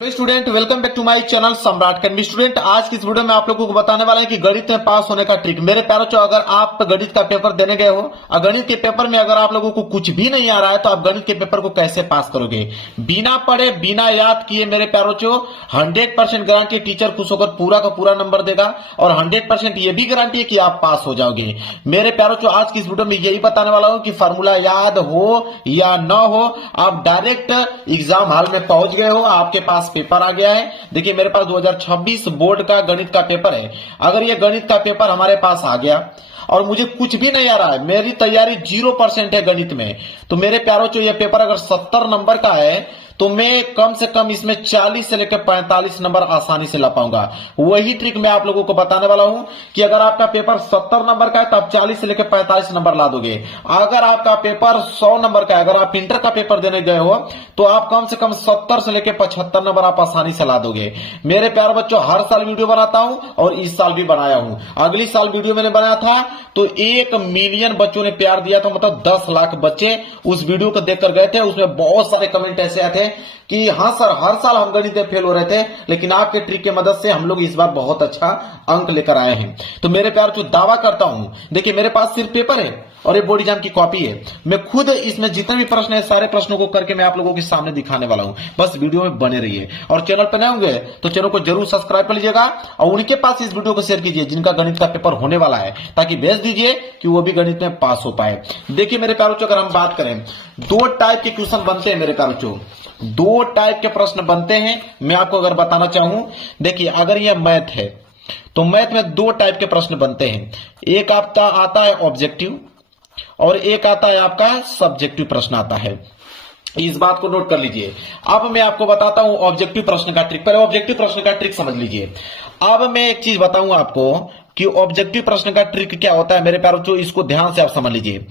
तो student welcome back to my channel Samrat academy. Student आज की इस वीडियो में आप लोगों को बताने वाला है कि गणित में पास होने का ट्रिक। मेरे प्यारों चो, अगर आप गणित का पेपर देने गए हो और गणित के पेपर में अगर आप लोगों को कुछ भी नहीं आ रहा है तो आप गणित के पेपर को कैसे पास करोगे बिना पढ़े बिना याद किए। मेरे प्यारों चो 100% गारंटी टीचर खुश होकर पूरा का पूरा नंबर देगा और 100% ये भी गारंटी है कि आप पास हो जाओगे। मेरे प्यारों चो आज की इस वीडियो में यही बताने वाला हूं कि फॉर्मूला याद हो या न हो, आप डायरेक्ट एग्जाम हॉल में पहुंच गए हो, आपके पास पेपर आ गया है। देखिए मेरे पास 2026 बोर्ड का गणित का पेपर है। अगर ये गणित का पेपर हमारे पास आ गया और मुझे कुछ भी नहीं आ रहा है, मेरी तैयारी 0% है गणित में, तो मेरे प्यारों चो ये पेपर अगर 70 नंबर का है तो मैं कम से कम इसमें 40 से लेकर 45 नंबर आसानी से ला पाऊंगा। वही ट्रिक मैं आप लोगों को बताने वाला हूं कि अगर आपका पेपर 70 नंबर का है तो आप 40 से लेकर 45 नंबर ला दोगे। अगर आपका पेपर 100 नंबर का है, अगर आप इंटर का पेपर देने गए हो तो आप कम से कम 70 से लेकर 75 नंबर आप आसानी से ला दोगे। मेरे प्यारे बच्चों, हर साल वीडियो बनाता हूं और इस साल भी बनाया हूं। अगली साल वीडियो मैंने बनाया था तो 1 मिलियन बच्चों ने प्यार दिया था, मतलब 10 लाख बच्चे उस वीडियो को देखकर गए थे। उसमें बहुत सारे कमेंट ऐसे आए थे कि हाँ सर, हर साल हम गणित में फेल हो रहे थे, लेकिन आपके ट्रिक की मदद से हम लोग इस बार बहुत अच्छा अंक लेकर आए हैं। तो मेरे प्यार जो दावा करता हूं, देखिए मेरे पास सिर्फ पेपर है और ये बोर्ड एग्जाम की कॉपी है। मैं खुद इसमें जितने भी प्रश्न है सारे प्रश्नों को करके मैं आप लोगों के सामने दिखाने वाला हूं। बस वीडियो में बने रहिए और चैनल पर नए होंगे तो चैनल को जरूर सब्सक्राइब कर लीजिएगा और उनके पास इस वीडियो को शेयर कीजिए जिनका गणित का पेपर होने वाला है, ताकि भेज दीजिए कि वो भी गणित में पास हो पाए। देखिए मेरे प्यारों, अगर हम बात करें, 2 टाइप के क्वेश्चन बनते हैं मेरे प्यारों, 2 टाइप के प्रश्न बनते हैं। मैं आपको अगर बताना चाहूं, देखिए अगर यह मैथ है तो मैथ में 2 टाइप के प्रश्न बनते हैं। एक आपका आता है ऑब्जेक्टिव और एक आता है आपका सब्जेक्टिव प्रश्न आता है। इस बात को नोट कर लीजिए। अब मैं आपको बताता हूं ऑब्जेक्टिव प्रश्न का ट्रिक। पहले ऑब्जेक्टिव प्रश्न का ट्रिक समझ लीजिए। अब मैं एक चीज बताऊंगा आपको कि ऑब्जेक्टिव प्रश्न का ट्रिक क्या होता है मेरे प्यारों, इसको ध्यान से आप समझ लीजिए।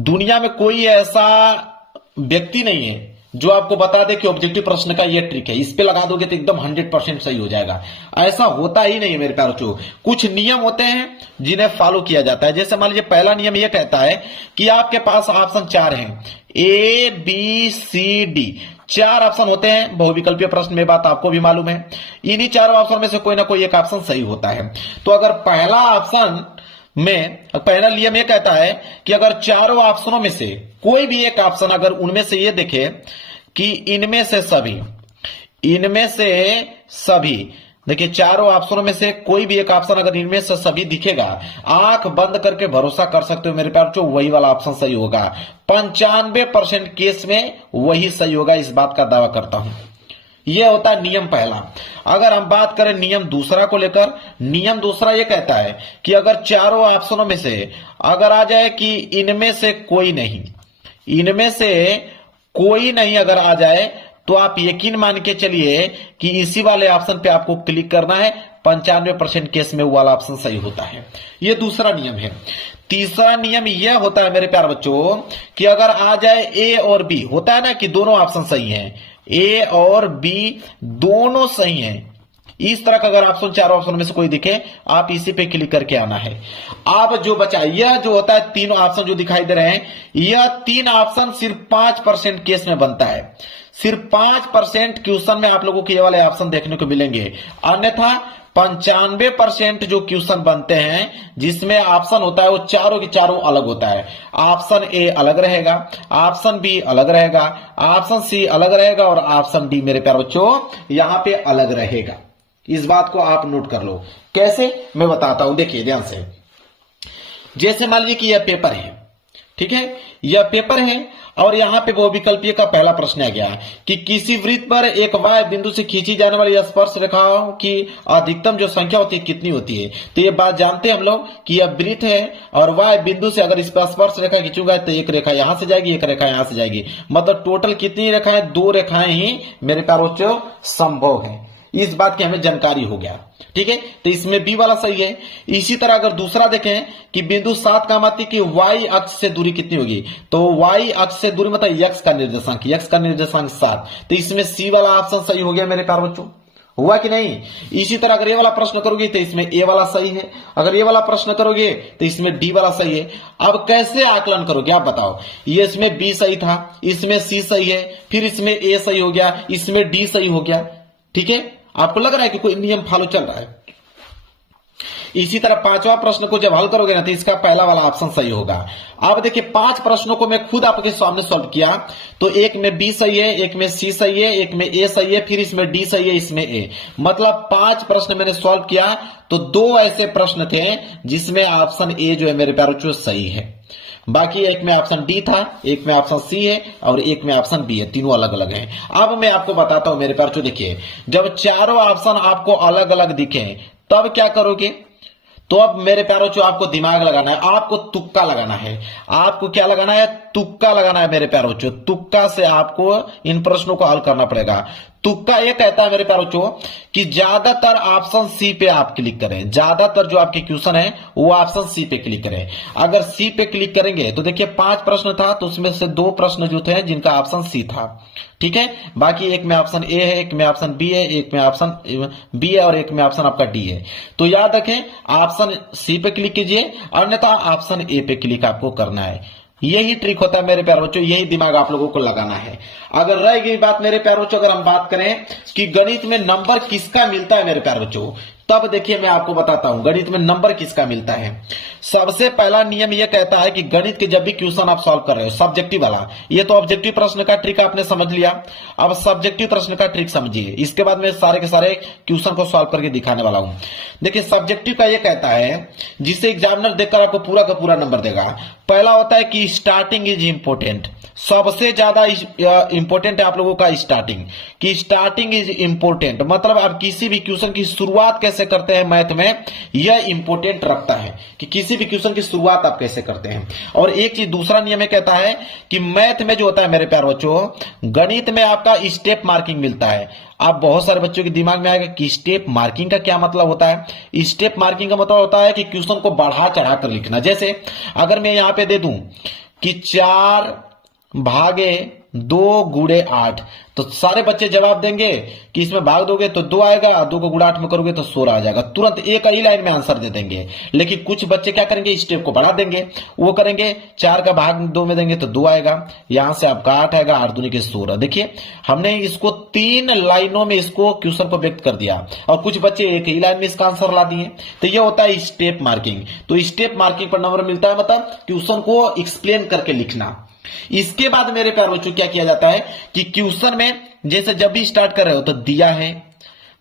दुनिया में कोई ऐसा व्यक्ति नहीं है जो आपको बता दे कि ऑब्जेक्टिव प्रश्न का ये ट्रिक है, इस पे लगा दोगे तो एकदम 100% सही हो जाएगा। ऐसा होता ही नहीं है मेरे प्यारों। कुछ नियम होते हैं जिन्हें फॉलो किया जाता है। जैसे मान लीजिए पहला नियम यह कहता है कि आपके पास ऑप्शन 4 हैं, A B C D, 4 option होते हैं बहुविकल्पीय प्रश्न में, बात आपको भी मालूम है। इन्हीं 4 ऑप्शन में से कोई ना कोई एक ऑप्शन सही होता है। तो अगर पहला ऑप्शन में पहला नियम यह कहता है कि अगर चारों ऑप्शनों में से कोई भी एक ऑप्शन, अगर उनमें से ये दिखे कि इनमें से सभी, देखिए चारों ऑप्शनों में से कोई भी एक ऑप्शन अगर इनमें से सभी दिखेगा, आंख बंद करके भरोसा कर सकते हो मेरे प्यार, वही वाला ऑप्शन सही होगा। 95% केस में वही सही होगा, इस बात का दावा करता हूं। यह होता है नियम पहला। अगर हम बात करें नियम दूसरा को लेकर, नियम दूसरा यह कहता है कि अगर चारों ऑप्शनों में से अगर आ जाए कि इनमें से कोई नहीं अगर आ जाए तो आप यकीन मान के चलिए कि इसी वाले ऑप्शन पे आपको क्लिक करना है। 95% केस में वो वाला ऑप्शन सही होता है। यह दूसरा नियम है। तीसरा नियम यह होता है मेरे प्यारे बच्चों कि अगर आ जाए ए और बी, होता है ना कि दोनों ऑप्शन सही हैं, ए और बी दोनों सही हैं, इस तरह का अगर ऑप्शन 4 ऑप्शन में से कोई दिखे, आप इसी पे क्लिक करके आना है। अब जो बचा, यह जो होता है 3 ऑप्शन जो दिखाई दे रहे हैं, यह 3 ऑप्शन सिर्फ 5% केस में बनता है। सिर्फ 5% क्वेश्चन में आप लोगों को ये वाले ऑप्शन देखने को मिलेंगे। अन्यथा 95% जो क्वेश्चन बनते हैं जिसमें ऑप्शन होता है वो चारों के चारों अलग होता है। ऑप्शन ए अलग रहेगा, ऑप्शन बी अलग रहेगा, ऑप्शन सी अलग रहेगा और ऑप्शन डी मेरे प्यारे बच्चों यहां पे अलग रहेगा। इस बात को आप नोट कर लो। कैसे, मैं बताता हूं, देखिए ध्यान से। जैसे मान लीजिए कि यह पेपर है, ठीक है, यह पेपर है और यहां पे बहुविकल्पीय का पहला प्रश्न आ गया कि किसी वृत्त पर एक वाय बिंदु से खींची जाने वाली स्पर्श रेखाओं की अधिकतम जो संख्या होती है कितनी होती है। तो ये बात जानते हैं हम लोग कि यह वृत्त है और वाय बिंदु से अगर इस पर स्पर्श रेखा खींचूंगा तो एक रेखा यहां से जाएगी, एक रेखा यहां से जाएगी, मतलब टोटल कितनी रेखाएं, 2 रेखाएं ही मेरे प्यारों संभव है। इस बात की हमें जानकारी हो गया, ठीक है। तो इसमें बी वाला सही है। इसी तरह अगर दूसरा देखें कि बिंदु 7 का माती की वाई अक्ष से दूरी कितनी होगी, तो वाई अक्ष से दूरी मतलब यक्स का निर्देशांक 7, तो इसमें सी वाला ऑप्शन सही हो गया मेरे प्यारे बच्चों। हुआ कि नहीं। इसी तरह अगर ये वाला प्रश्न करोगे तो इसमें ए वाला सही है, अगर ये वाला प्रश्न करोगे तो इसमें डी वाला सही है। अब कैसे आकलन करोगे आप बताओ। ये इसमें बी सही था, इसमें सी सही है, फिर इसमें ए सही हो गया, इसमें डी सही हो गया। ठीक है, आपको लग रहा है कि कोई नियम फॉलो चल रहा है। इसी तरह पांचवा प्रश्न को जब हल करोगे ना तो इसका पहला वाला ऑप्शन सही होगा। अब देखिए 5 प्रश्नों को मैं खुद आपके सामने सॉल्व किया, तो एक में बी सही है, एक में सी सही है, एक में ए सही है, फिर इसमें डी सही है, इसमें ए, मतलब 5 प्रश्न मैंने सॉल्व किया। तो 2 ऐसे प्रश्न थे जिसमें ऑप्शन ए जो है मेरे प्यारों जो सही है, बाकी एक में ऑप्शन डी था, एक में ऑप्शन सी है और एक में ऑप्शन बी है, तीनों अलग अलग हैं। अब मैं आपको बताता हूं मेरे प्यारों, देखिए जब चारों ऑप्शन आपको अलग अलग दिखे तब क्या करोगे, तो अब मेरे प्यारों जो आपको दिमाग लगाना है, आपको तुक्का लगाना है। आपको क्या लगाना है, तुक्का लगाना है मेरे प्यारों जो, तुक्का से आपको इन प्रश्नों को हल करना पड़ेगा। तुक्का ये कहता है मेरे प्यारों जो कि ज्यादातर ऑप्शन सी पे आप क्लिक करें, ज्यादातर जो आपके क्वेश्चन है वो ऑप्शन सी पे क्लिक करें। अगर सी पे क्लिक करेंगे तो देखिए 5 प्रश्न था, तो उसमें से 2 प्रश्न जो थे जिनका ऑप्शन सी था, ठीक है, बाकी एक में ऑप्शन ए है, एक में ऑप्शन बी है, एक में ऑप्शन बी है और एक में ऑप्शन आपका डी है। तो याद रखें ऑप्शन सी पे क्लिक कीजिए, अन्यथा ऑप्शन ए पे क्लिक आपको करना है। यही ट्रिक होता है मेरे प्यारे बच्चों, यही दिमाग आप लोगों को लगाना है। अगर रह गई बात मेरे प्यारे बच्चों, अगर हम बात करें कि गणित में नंबर किसका मिलता है मेरे प्यारे बच्चों, तब देखिए मैं आपको बताता हूं गणित में नंबर किसका मिलता है। सबसे पहला नियम यह कहता है कि गणित के जब भी क्वेश्चन आप सॉल्व कर रहे हो, सब्जेक्टिव वाला, ये तो ऑब्जेक्टिव प्रश्न का ट्रिक आपने समझ लिया, अब सब्जेक्टिव प्रश्न का ट्रिक समझिए। इसके बाद मैं सारे के सारे क्वेश्चन को सॉल्व करके दिखाने वाला हूं। देखिए सब्जेक्टिव का यह कहता है, जिसे एग्जामिनर देखकर आपको पूरा का पूरा नंबर देगा। पहला होता है कि स्टार्टिंग इज इंपोर्टेंट, सबसे ज्यादा इंपोर्टेंट है आप लोगों का स्टार्टिंग, कि स्टार्टिंग इज इंपोर्टेंट, मतलब आप किसी भी क्वेश्चन की शुरुआत कैसे करते हैं मैथ में, यह इंपोर्टेंट रखता है कि किसी भी क्वेश्चन की शुरुआत आप कैसे करते हैं। और एक चीज दूसरा नियम कहता है कि मैथ में जो होता है मेरे प्यारे बच्चों, गणित में आपका स्टेप मार्किंग मिलता है। आप बहुत सारे बच्चों के दिमाग में आएगा कि स्टेप मार्किंग का क्या मतलब होता है। स्टेप मार्किंग का मतलब होता है कि क्वेश्चन को बढ़ा चढ़ा कर लिखना। जैसे अगर मैं यहां पे दे दूं कि 4 भागे 2 गुणे 8, तो सारे बच्चे जवाब देंगे कि इसमें भाग दोगे तो 2 आएगा, 2 को गुणा 8 में करोगे तो 16 आ जाएगा, तुरंत एक ही लाइन में आंसर दे देंगे। लेकिन कुछ बच्चे क्या करेंगे, स्टेप को बढ़ा देंगे, वो करेंगे 4 का भाग 2 में देंगे तो 2 आएगा, यहां से आपका 8 आएगा, 8 दूनी के 16। देखिए हमने इसको 3 लाइनों में इसको क्वेश्चन को व्यक्त कर दिया और कुछ बच्चे एक ही लाइन में इसका आंसर ला दिए। तो ये होता है स्टेप मार्किंग। तो स्टेप मार्किंग पर नंबर मिलता है, मतलब क्वेश्चन को एक्सप्लेन करके लिखना। इसके बाद मेरे प्यारे बच्चों क्या किया जाता है कि क्वेश्चन में जैसे जब भी स्टार्ट कर रहे हो तो दिया है,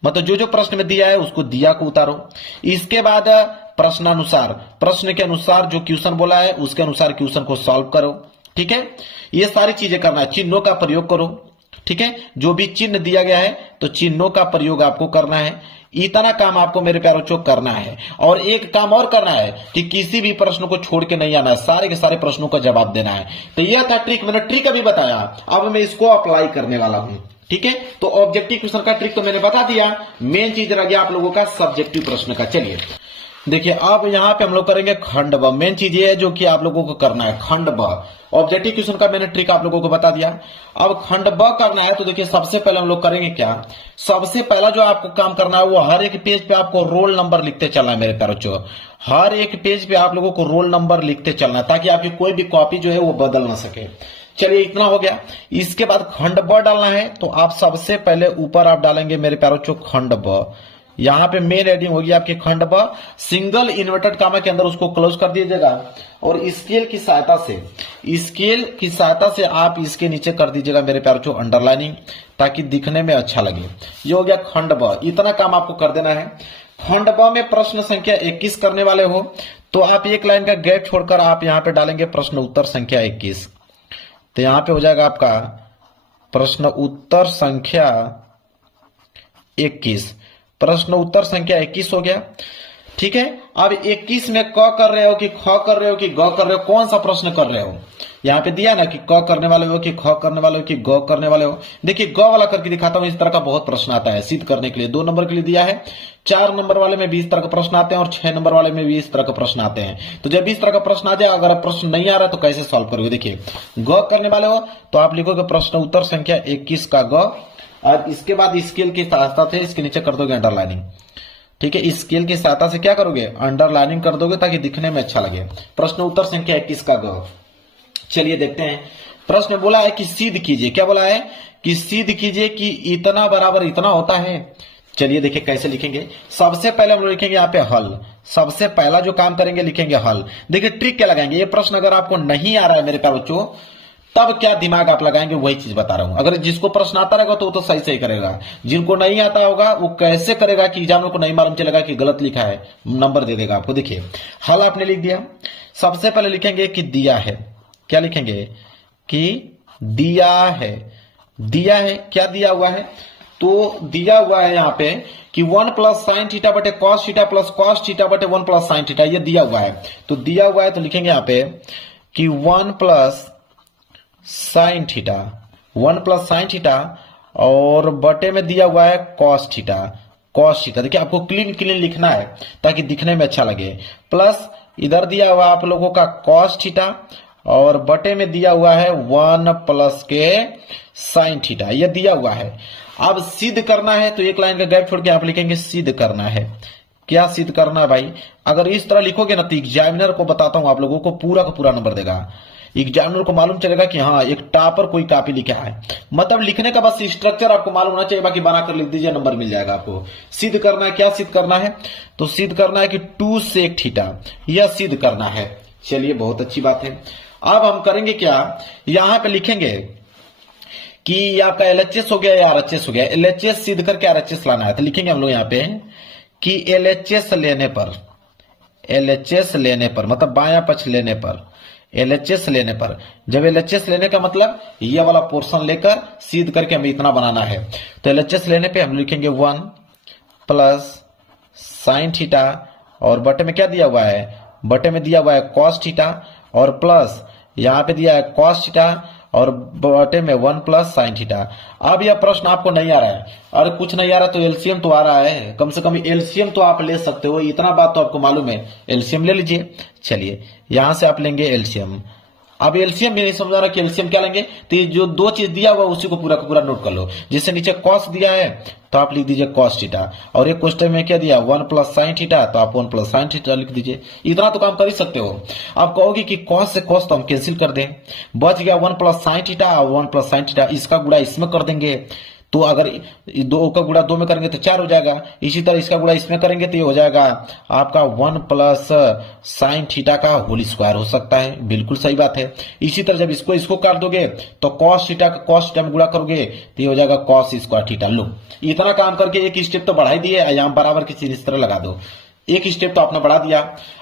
मतलब जो जो प्रश्न में दिया है उसको दिया को उतारो। इसके बाद प्रश्नानुसार, प्रश्न के अनुसार जो क्वेश्चन बोला है उसके अनुसार क्वेश्चन को सॉल्व करो, ठीक है, ये सारी चीजें करना है। चिन्हों का प्रयोग करो, ठीक है, जो भी चिन्ह दिया गया है तो चिन्हों का प्रयोग आपको करना है। इतना काम आपको मेरे प्यारे बच्चों करना है। और एक काम और करना है कि किसी भी प्रश्न को छोड़ के नहीं आना है, सारे के सारे प्रश्नों का जवाब देना है। तो यह था ट्रिक, मैंने ट्रिक अभी बताया, अब मैं इसको अप्लाई करने वाला हूं, ठीक है। तो ऑब्जेक्टिव क्वेश्चन का ट्रिक तो मैंने बता दिया, मेन चीज रह गया आप लोगों का सब्जेक्टिव प्रश्न का। चलिए देखिए अब यहां पे हम लोग करेंगे खंड ब। मेन चीज ये है जो कि आप लोगों को करना है खंड ब। ऑब्जेक्टिव क्वेश्चन का मैंने ट्रिक आप लोगों को बता दिया, अब खंड ब करना है। तो देखिए सबसे पहले हम लोग करेंगे क्या, सबसे पहला जो आपको काम करना है वो हर एक पेज पे आपको रोल नंबर लिखते चलना है मेरे प्यारे बच्चों। हर एक पेज पे आप लोगों को रोल नंबर लिखते चलना है ताकि आपकी कोई भी कॉपी जो है वो बदल ना सके। चलिए इतना हो गया। इसके बाद खंड ब डालना है, तो आप सबसे पहले ऊपर आप डालेंगे मेरे प्यारे बच्चों खंड ब। यहां पे मेन हेडिंग होगी आपकी खंड ब, सिंगल इन्वर्टेड कामा के अंदर उसको क्लोज कर दीजिएगा और स्केल की सहायता से आप इसके नीचे कर दीजिएगा मेरे प्यारे बच्चों अंडरलाइनिंग, ताकि दिखने में अच्छा लगे। ये हो गया खंड ब। इतना काम आपको कर देना है। खंड ब में प्रश्न संख्या 21 करने वाले हो तो आप एक लाइन का गैप छोड़कर आप यहां पे डालेंगे प्रश्न उत्तर संख्या 21। तो यहां पे हो जाएगा आपका प्रश्न उत्तर संख्या 21, प्रश्न उत्तर संख्या 21 हो गया, ठीक है। अब 21 में क कर रहे हो कि ख कर रहे हो कि ग कर रहे हो, कौन सा प्रश्न कर रहे हो। यहां पे दिया ना कि क करने वाले हो कि ख करने वाले हो कि ग करने वाले हो। देखिए ग वाला करके दिखाता हूं, इस तरह का बहुत प्रश्न आता है सिद्ध करने के लिए। 2 नंबर के लिए दिया है, 4 नंबर वाले में भी इस तरह का प्रश्न आते हैं और 6 नंबर वाले में भी इस तरह का प्रश्न आते हैं। तो जब इस तरह का प्रश्न आ जाए, अगर प्रश्न नहीं आ रहा तो कैसे सॉल्व करोगे। देखिए ग करने वाले हो तो आप लिखोगे प्रश्न उत्तर संख्या 21 का ग, और इसके बाद स्केल की सहायता से इसके नीचे कर दोगे अंडरलाइनिंग, ठीक है। स्केल की सहायता से क्या करोगे, अंडरलाइनिंग कर दोगे ताकि दिखने में अच्छा लगे। प्रश्न उत्तर संख्या 21 का ग। चलिए देखते हैं, प्रश्न बोला है कि सिद्ध कीजिए। क्या बोला है कि सिद्ध कीजिए कि इतना बराबर इतना होता है। चलिए देखिए कैसे लिखेंगे। सबसे पहले हम लोग लिखेंगे यहाँ पे हल। सबसे पहला जो काम करेंगे लिखेंगे हल। देखिए ट्रिक क्या लगाएंगे, ये प्रश्न अगर आपको नहीं आ रहा है मेरे प्यारे बच्चों, तब क्या दिमाग आप लगाएंगे वही चीज बता रहा हूं। अगर जिसको प्रश्न आता रहेगा तो वो तो सही सही करेगा, जिनको नहीं आता होगा वो कैसे करेगा कि एग्जाम को नहीं मालूम चलेगा कि गलत लिखा है, नंबर दे देगा आपको। देखिए हल आपने लिख दिया। सबसे पहले लिखेंगे कि दिया है। क्या लिखेंगे कि दिया है। दिया है, क्या दिया हुआ है, तो दिया हुआ है यहाँ पे कि 1 प्लस साइन थीटा बटे cos theta plus cos theta बटे 1 प्लस साइन थीटा, ये दिया हुआ है। तो दिया हुआ है तो लिखेंगे यहाँ पे कि 1 plus sine theta, 1 plus sine theta और बटे में दिया हुआ है कॉस थीटा। कॉस थीटा देखिए आपको क्लीन क्लीन लिखना है ताकि दिखने में अच्छा लगे। प्लस इधर दिया हुआ आप लोगों का कॉस थीटा और बटे में दिया हुआ है 1 प्लस के साइन थीटा, यह दिया हुआ है। अब सिद्ध करना है तो एक लाइन का गैप छोड़ के आप लिखेंगे सिद्ध करना है। क्या सिद्ध करना है भाई, अगर इस तरह लिखोगे ना तो एग्जामिनर को बताता हूं आप लोगों को पूरा का पूरा नंबर देगा। एग्जामिनर को मालूम चलेगा कि हाँ एक टॉपर कोई कॉपी लिखा है, मतलब लिखने का बस स्ट्रक्चर आपको मालूम होना चाहिए, बाकी बनाकर लिख दीजिए नंबर मिल जाएगा आपको। सिद्ध करना है, क्या सिद्ध करना है, तो सिद्ध करना है कि 2 सेक थीटा, यह सिद्ध करना है। चलिए बहुत अच्छी बात है। अब हम करेंगे क्या, यहां पे लिखेंगे कि आपका एलएचएस हो गया या आरएचएस हो गया। एलएचएस सिद्ध करके आरएचएस लाना है तो लिखेंगे हम लोग यहाँ पे कि एलएचएस लेने पर, एलएचएस लेने पर मतलब बायां पक्ष लेने पर, एलएचएस लेने पर, जब एलएचएस लेने का मतलब ये वाला पोर्शन लेकर सिद्ध करके हमें इतना बनाना है। तो एलएचएस लेने पे हम लिखेंगे 1 प्लस साइन थीटा और बटे में क्या दिया हुआ है, बटे में दिया हुआ है कॉस थीटा और प्लस यहां पे दिया है कॉस थीटा और बटे में 1 प्लस साइन थीटा। अब यह प्रश्न आपको नहीं आ रहा है और कुछ नहीं आ रहा तो एलसीएम तो आ रहा है, कम से कम एलसीएम तो आप ले सकते हो, इतना बात तो आपको मालूम है, एलसीएम ले लीजिए। चलिए यहां से आप लेंगे एलसीएम। अब एलसीएम में नहीं समझा रहा कि एलसीएम क्या लेंगे, तो ये जो 2 चीज दिया हुआ उसी को पूरा का पूरा नोट कर लो। जिससे नीचे कॉस दिया है तो आप लिख दीजिए कॉस थीटा और एक क्वेश्चन में क्या दिया 1 प्लस साइन थीटा, तो आप 1 प्लस साइन थीटा लिख दीजिए। इतना तो काम कर ही सकते हो। आप कहोगे कि कॉस से कॉस तो हम कैंसिल कर दें, बच गया 1 प्लस साइन थीटा और 1 प्लस साइन थीटा, इसका गुणा इसमें कर देंगे तो अगर 2 का गुणा 2 में करेंगे तो 4 हो जाएगा। इसी तरह इसका गुणा इसमें करेंगे तो ये हो जाएगा आपका 1 प्लस साइन थीटा का होल स्क्वायर हो सकता है। बिल्कुल सही बात है। इसी तरह जब इसको काट दोगे तो कॉस थीटा का कॉस थीटा में गुणा करोगे तो ये हो जाएगा कॉस स्क्वायर थीटा। लो इतना काम करके एक स्टेप तो बढ़ा ही दिए, यहाँ बराबर की चीज इस तरह लगा दो। एक स्टेप तो आपने बढ़ा दिया।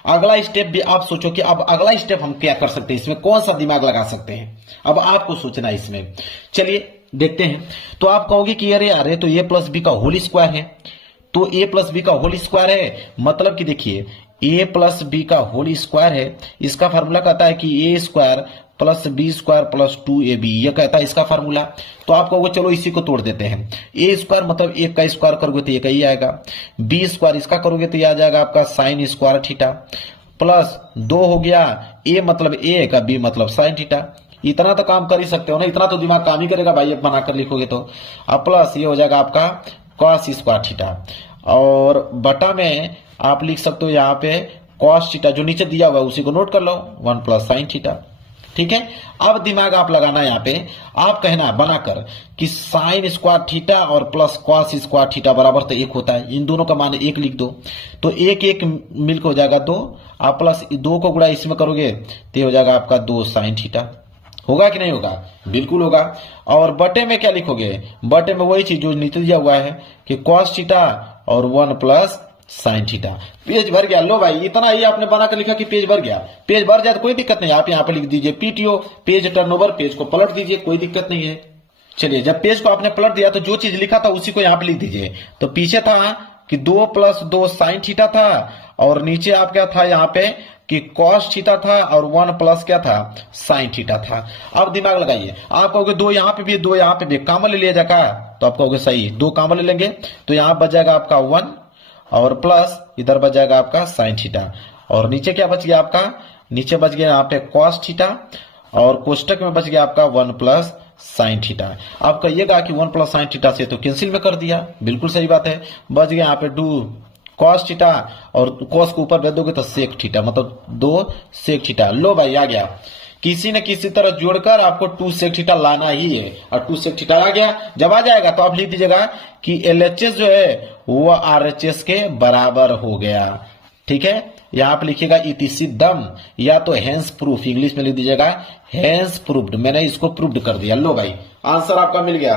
अगला स्टेप भी आप सोचो कि अब अगला स्टेप हम क्या कर सकते हैं, इसमें कौन सा दिमाग लगा सकते हैं, अब आपको सोचना है इसमें। चलिए देखते हैं। तो आप कहोगे कि अरे यार तो ए प्लस बी का होल स्क्वायर है, तो ए प्लस बी का होल स्क्वायर है मतलब कि देखिए ए प्लस बी का होल स्क्वायर है, इसका फार्मूला कहता है कि A square plus B square plus 2ab, ये कहता है इसका फार्मूला। तो आप कहोगे चलो इसी को तोड़ देते हैं। ए स्क्वायर मतलब 1 का स्क्वायर करोगे तो 1 ही आएगा, बी स्क्वायर इसका करोगे तो ये आ जाएगा आपका साइन स्क्वायर थीटा, प्लस 2 हो गया ए मतलब ए का, बी मतलब साइन थीटा। इतना तो काम कर ही सकते हो ना, इतना तो दिमाग काम ही करेगा भाई बनाकर लिखोगे तो। अब प्लस ये हो जाएगा आपका कॉस स्क्वायर थीटा और बटा में आप लिख सकते हो यहाँ पे कॉस थीटा, जो नीचे दिया हुआ है उसी को नोट कर लो 1 प्लस साइन थीटा। ठीक है। अब दिमाग आप लगाना यहाँ पे, आप कहना बनाकर कि साइन स्क्वायर थीटा और प्लस कॉस स्क्वायर थीटा बराबर तो 1 होता है, इन दोनों का मान 1 लिख दो तो 1 1 मिलकर हो जाएगा 2, आप प्लस 2 को गुणा इसमें करोगे तो हो जाएगा आपका 2 साइन थीटा। होगा कि नहीं होगा, बिल्कुल होगा। और बटे में क्या लिखोगे, बटे में वही चीज जो नीचे दिया हुआ है कि कॉस थीटा और 1 प्लस साइन थीटा। पेज भर गया। लो भाई इतना ही आपने बना कर लिखा कि पेज भर गया। पेज भर जाए तो कोई दिक्कत नहीं, आप यहाँ पे लिख दीजिए पीटीओ पेज टर्नओवर, पेज को पलट दीजिए, कोई दिक्कत नहीं है। चलिए जब पेज को आपने पलट दिया तो जो चीज लिखा था उसी को यहाँ पे लिख दीजिए। तो पीछे था कि 2 प्लस 2 साइन थीटा था और नीचे आप क्या था यहाँ पे कि कॉस थीटा था और 1 प्लस क्या था साइन थीटा था। अब दिमाग लगाइए, आप कहोगे 2 यहाँ पे भी 2 यहाँ पे भी, कॉमन ले लिया जाएगा, तो आप कहोगे सही 2 कॉमन ले लेंगे तो यहाँ बच जाएगा आपका 1 और प्लस इधर बच जाएगा आपका साइन थीटा और नीचे क्या बच गया आपका, नीचे बच गया यहाँ पे कॉस थीटा और कोष्टक में बच गया आपका 1 प्लस साइन थीटा। आप कहिएगा कि 1 प्लस साइन थीटा से तो कैंसिल में कर दिया, बिल्कुल सही बात है। बच गया यहाँ पे 2 कॉस थीटा और कॉस को ऊपर भेज दोगे तो सेक थीटा, मतलब 2 सेक थीटा। लो भाई आ गया। किसी न किसी तरह जोड़कर आपको 2 sec थीटा लाना ही है, और 2 sec थीटा आ गया। जब आ जाएगा तो आप लिख दीजिएगा कि LHS जो है वो RHS के बराबर हो गया। ठीक है, यहां पे लिखिएगा इति सिद्धम, या तो हेंस प्रूफ, इंग्लिश में लिख दीजिएगा हेंस प्रूव्ड। मैंने इसको प्रूव्ड कर दिया। लो भाई, आंसर आपका मिल गया।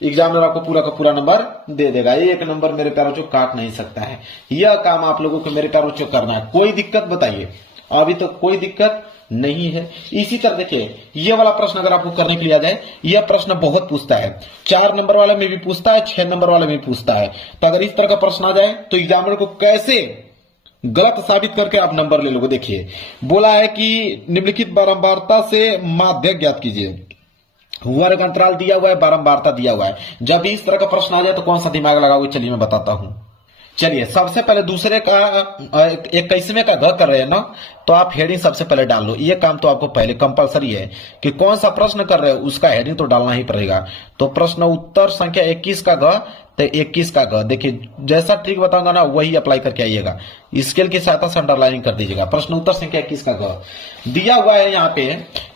एग्जामिनर आपको पूरा का पूरा नंबर दे देगा। एक नंबर मेरे प्यारों चो काट नहीं सकता है। यह काम आप लोगों को मेरे प्यारों चो करना है। कोई दिक्कत बताइए? अभी तो कोई दिक्कत नहीं है। इसी तरह देखिए, ये वाला प्रश्न अगर आपको करने के लिए आ जाए, यह प्रश्न बहुत पूछता है। 4 नंबर वाले में भी पूछता है, 6 नंबर वाले में भी पूछता है। तो अगर इस तरह का प्रश्न आ जाए तो एग्जामिनर को कैसे गलत साबित करके आप नंबर ले लोगे। देखिए, बोला है कि निम्नलिखित बारंबारता से माध्यक ज्ञात कीजिए। वर्ग अंतराल दिया हुआ है, बारंबारता दिया हुआ है। जब भी इस तरह का प्रश्न आ जाए तो कौन सा दिमाग लगाओगे, चलिए मैं बताता हूं। चलिए, सबसे पहले दूसरे का 21वें का घ कर रहे हैं ना, तो आप हेडिंग सबसे पहले डाल लो। ये काम तो आपको पहले कंपलसरी है कि कौन सा प्रश्न कर रहे हो उसका हेडिंग तो डालना ही पड़ेगा। तो प्रश्न उत्तर संख्या 21 का घ, तो 21 का घ। देखिए, जैसा ट्रिक बताऊंगा ना वही अप्लाई करके आइएगा। स्केल की सहायता से अंडरलाइनिंग कर दीजिएगा। प्रश्न उत्तर संख्या 21 का घ दिया हुआ है यहाँ पे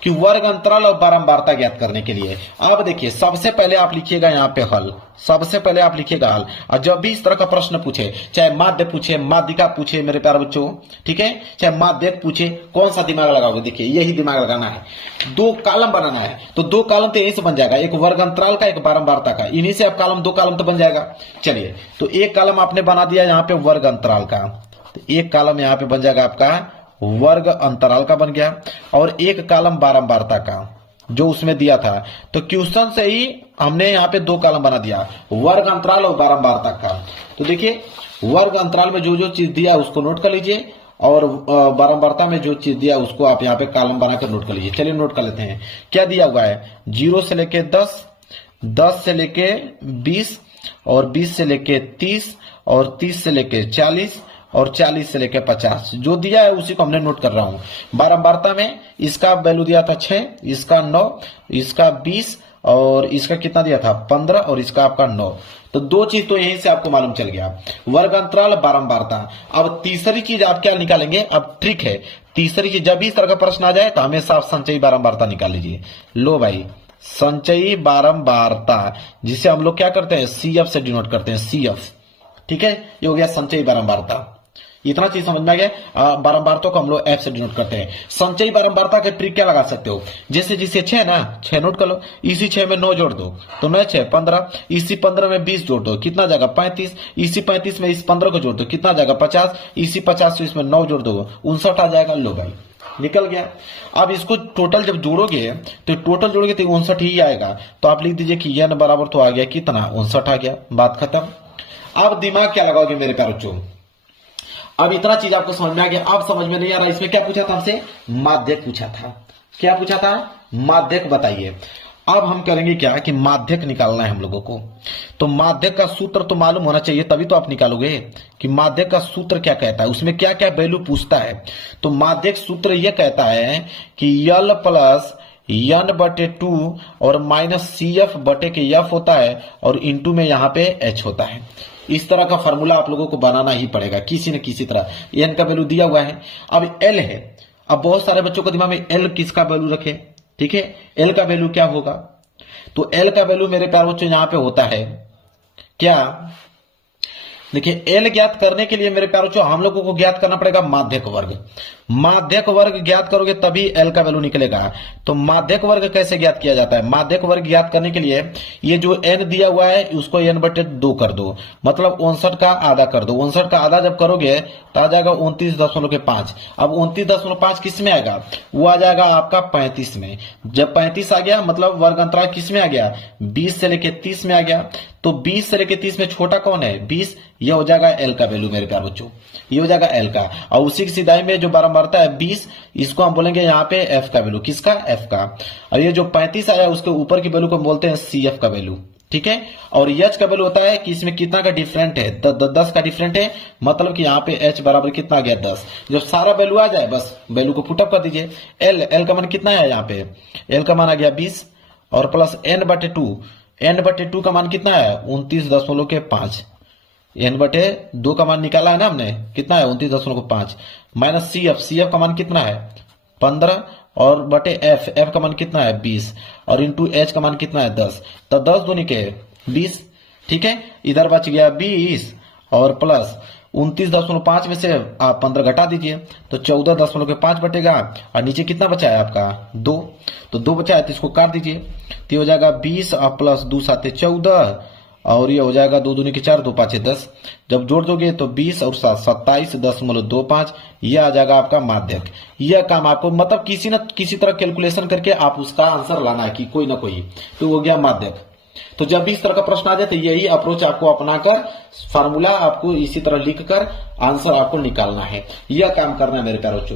कि वर्ग अंतराल और बारंबारता ज्ञात करने के लिए। अब देखिए, सबसे पहले आप लिखिएगा यहाँ पे हल। सबसे पहले आप लिखिएगा हल। और जब भी इस तरह का प्रश्न पूछे, चाहे माध्य पूछे, माध्यिका पूछे मेरे प्यारे बच्चों, ठीक है, चाहे माध्यक पूछे, कौन सा दिमाग लगाओगे? देखिए, यही दिमाग लगाना है। 2 कॉलम बनाना है, तो 2 कॉलम तो यहीं से बन जाएगा, एक वर्ग अंतराल का, एक बारंबारता का। इन्हीं से आप कॉलम 2 कॉलम तो बन जाएगा। चलिए, तो एक कॉलम आपने बना दिया यहाँ पे वर्ग अंतराल का, तो एक कॉलम यहाँ पे बन जाएगा आपका वर्ग अंतराल का बन गया, और एक कॉलम बारंबारता का जो उसमें दिया था। तो क्वेश्चन से ही हमने यहाँ पे 2 कॉलम बना दिया, वर्ग अंतराल और बारंबारता का। तो देखिए, वर्ग अंतराल में जो जो चीज दिया है उसको नोट कर लीजिए, और बारंबारता में जो चीज दिया उसको आप यहाँ पे कॉलम बनाकर नोट कर लीजिए। चलिए नोट कर लेते हैं। क्या दिया हुआ है? 0 से लेके 10, 10 से लेके 20, और 20 से लेके 30, और 30 से लेके 40, और 40 से लेके 50। जो दिया है उसी को हमने नोट कर रहा हूं। बारंबारता में इसका वैल्यू दिया था 6, इसका 9, इसका 20, और इसका कितना दिया था 15, और इसका आपका 9। तो 2 चीज तो यहीं से आपको मालूम चल गया, वर्ग अंतराल, बारंबारता। अब तीसरी चीज आप क्या निकालेंगे? अब ट्रिक है तीसरी चीज। जब भी इस तरह का प्रश्न आ जाए तो हमेशा आप संचयी बारंबारता निकाल लीजिए। लो भाई, संचयी बारंबारता, जिसे हम लोग क्या करते हैं, CF से डिनोट करते हैं, CF। ठीक है, ये हो गया संचयी बारंबारता। इतना चीज समझ में आ गया। बारंबारता को हम लोग F से डिनोट करते हैं। संचयी बारंबारता के ट्रिक क्या लगा सकते हो? जैसे जिसे 6 ना, 6 नोट कर लो, इसी 6 में 9 जोड़ दो तो 9 6 15, इसी 15 में 20 जोड़ दो, कितना जाएगा 35, इसी 35 में इस 15 को जोड़ दो, कितना जाएगा 50, इसी 50 से इसमें 9 जोड़ दो, 59 आ जाएगा। लो भाई, निकल गया। अब इसको टोटल जब जोड़ोगे तो टोटल जोड़ोगे तो 59 ही आएगा। तो आप लिख दीजिए कि n बराबर तो आ गया कितना, 59 आ गया। बात खत्म। अब दिमाग क्या लगाओगे मेरे प्यारे बच्चों? अब इतना चीज आपको समझ में आ गया। अब समझ में नहीं आ रहा, इसमें क्या पूछा था हमसे? माध्यक पूछा था। क्या पूछा था? माध्यक बताइए। अब हम करेंगे क्या कि माध्यक निकालना है हम लोगों को। तो माध्यक का सूत्र तो मालूम होना चाहिए, तभी तो आप निकालोगे कि माध्यक का सूत्र क्या कहता है, उसमें क्या क्या वैल्यू पूछता है। तो माध्यक सूत्र यह कहता है कि L प्लस n/2 और माइनस CF बटे के F होता है, और इंटू में यहाँ पे H होता है। इस तरह का फॉर्मूला आप लोगों को बनाना ही पड़ेगा किसी न किसी तरह। n का वैल्यू दिया हुआ है, अब L है। अब बहुत सारे बच्चों को दिमाग में L किसका वैल्यू रखे, ठीक है, L का वैल्यू क्या होगा? तो L का वैल्यू मेरे प्यारे बच्चों यहाँ पे होता है क्या? देखिए, L ज्ञात करने के लिए मेरे प्यारे बच्चों हम लोगों को ज्ञात करना पड़ेगा माध्यक वर्ग। माध्यक वर्ग ज्ञात करोगे तभी L का वैल्यू निकलेगा। तो माध्यक वर्ग कैसे ज्ञात किया जाता है? माध्यक वर्ग ज्ञात करने के लिए ये जो n दिया हुआ है उसको n/2 कर दो, मतलब 59 का आधा कर दो। 59 का आधा जब करोगे तो आ जाएगा 29.5। अब 29.5 किस में आएगा? वो आ जाएगा आपका 35 में। जब 35 आ गया मतलब वर्ग अंतराल किस में आ गया? 20 से लेके 30 में आ गया। तो 20 से लेके 30 में छोटा कौन है? 20। ये हो जाएगा L का वैल्यू मेरे प्यारे बच्चों, ये हो जाएगा L का। और उसी की सिधाई में जो बारंबारता है 20, इसको हम बोलेंगे यहाँ पे F का वैल्यू। किसका? F का। और ये जो 35 आया उसके ऊपर की वैल्यू को बोलते हैं CF का वैल्यू, ठीक है। और H का वैल्यू होता है कि इसमें कितना का डिफरेंट है, 10 का डिफरेंट है, मतलब कि यहाँ पे H बराबर कितना आ गया 10। जब सारा वैल्यू आ जाए बस वैल्यू को पुटअप कर दीजिए। L का मान कितना है यहाँ पे? L का मान आ गया 20, और प्लस n/2, n/2 का मान कितना है? 29.5। n/2 का मान निकाला है ना हमने, कितना है? 29.5 माइनस CF का मान कितना है? 15 और बटे एफ, एफ का मान कितना है 20 और इंटू एच का मान कितना है 10, तो 10 दूनी के 20। ठीक है, इधर बच गया 20 और प्लस 29.5 में से आप 15 घटा दीजिए तो 14.5 बटेगा और नीचे कितना बचा है आपका 2, तो 2 बचा है तो इसको काट दीजिए, तो ये हो जाएगा 20 और प्लस 2 साथे 14 और ये हो जाएगा 2 दूनी के 4, 2 पाँचे 10, जब जोड़ दोगे तो 20 और 7 27.25, यह आ जाएगा आपका माध्यक। यह काम आपको मतलब किसी न किसी तरह कैलकुलेशन करके आप उसका आंसर लाना है कि कोई ना कोई, तो हो गया माध्यक। तो जब भी इस तरह का प्रश्न आ जाए तो यही अप्रोच आपको अपनाकर फार्मूला आपको इसी तरह लिखकर आंसर आपको निकालना है, यह काम करना है मेरे प्यारे बच्चों।